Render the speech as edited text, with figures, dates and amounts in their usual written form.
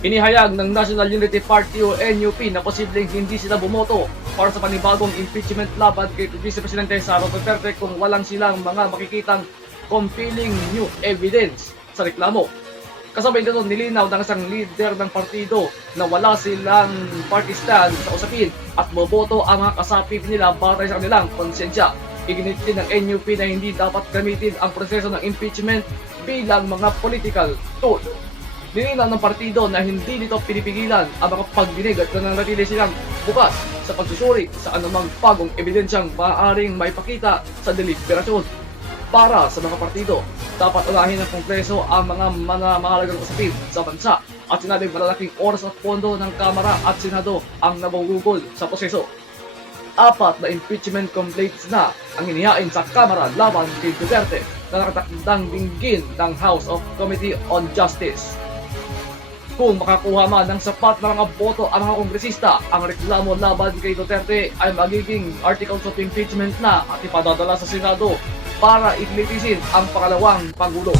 Inihayag ng National Unity Party o NUP na posibleng hindi sila bumoto para sa panibagong impeachment laban kay Vice Presidente Sara Duterte kung walang silang mga makikitang compelling new evidence sa reklamo. Kasabay nito nilinaw ng isang leader ng partido na wala silang party stand sa usapin at boboto ang mga kasapi nila batay sa kanilang konsensya. Iginit din ng NUP na hindi dapat gamitin ang proseso ng impeachment bilang mga political tool. Nilinaw ng partido na hindi nito pinipigilan ang mga pagdinig at nananatili silang bukas sa pagsusuri sa anumang bagong ebidensyang maaaring maipakita sa deliberasyon. Para sa mga partido, dapat unahin ng Kongreso ang mga mahalagang usapin sa bansa at sinabing malalaking oras at pondo ng Kamara at Senado ang nabugugol sa proseso. 4 na impeachment complaints na ang inihain sa Kamara laban kay Duterte na nakatakdang dinggin ng House of Committee on Justice. Kung makakuha man ng sapat na mga boto ang mga kongresista, ang reklamo laban kay Duterte ay magiging articles of impeachment na at ipadadala sa Senado para itlitisin ang pangalawang Pangulo.